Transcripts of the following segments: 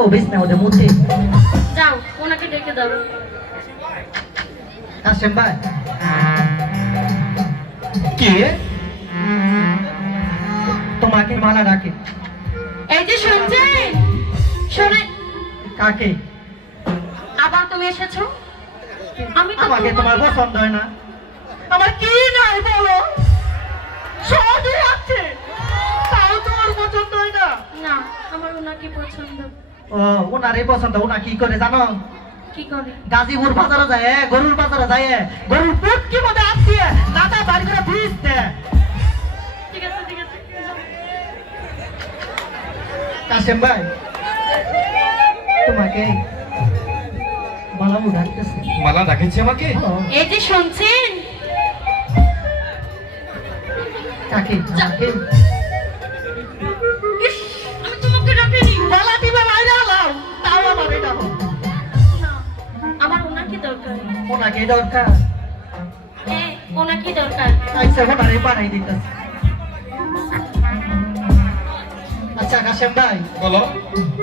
ও বেশ না ওদের মধ্যে যাও ওনাকে ডেকে দাও। কাশেম ভাই কে তোমাকে মালা ডাকে? এই যে শুনছেন, শোনেন। কাকে? আবার তুমি এসেছো? আমি তো আমাকে তোমার পছন্দ হয় না? আমার কি নাই বলো, সবই আছে, তাও তোমার পছন্দ হয় না? না, আমার ওনাকে পছন্দ। ও ওনারে পছন্দ। ওনা কি করে জানো? কি করে? গাজীপুর বাজারে যায়, গরুর বাজারে যায়, গরুর পুটকি মধ্যে আসছে দাদা বাড়ি করে ফিস দেয়। ঠিক আছে ঠিক আছে। কাশেম ভাই তোমাকে মালামু ডাকতেছে। মালা ডাকেছে আমাকে? এই যে শুনছেন, কাকে? কাকে? ইস, আমি তোমাকে ডাকিনি। মালা দিবে বাইরে আলাও, তাও আমার এটা হোক। না, আমার ওনাকে দরকার। ওনাকে দরকার? হ্যাঁ, ওনাকে দরকার। আচ্ছা ওনারে বানাই দিতেছে। আচ্ছা কাশেম ভাই বলো।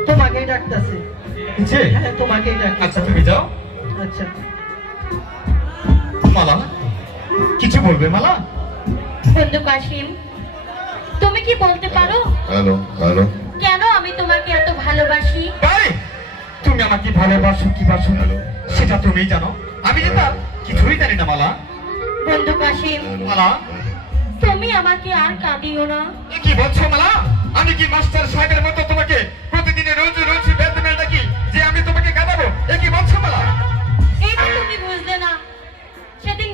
তোমাকেই ডাকতেছে। কিছে? হ্যাঁ তোমাকেই ডাকতেছে। আচ্ছা তুমি যাও। আচ্ছা মালা কিছু বলবে মালা? বন্ধু কাশিম, তুমি কি বলতে পারো হ্যালো হ্যালো কেন আমি তোমাকে এত ভালোবাসি? ভাই তুমি আমাকে ভালোবাসো কি বাসো না সেটা তুমিই জানো, আমি যে তার কিছুই জানি না মালা। বন্ধু কাশিম, মালা তুমি আমাকে আর কাঁদিও না। এ কি বলছো মালা? আমি কি মাস্টার সাহেবের মতো তোমাকে প্রতিদিনের রোজ রোজ বেতনের নাকি যে আমি তোমাকে কাঁদাবো? এ কি বলছো মালা? এই তো তুমি বুঝলে না, সেদিন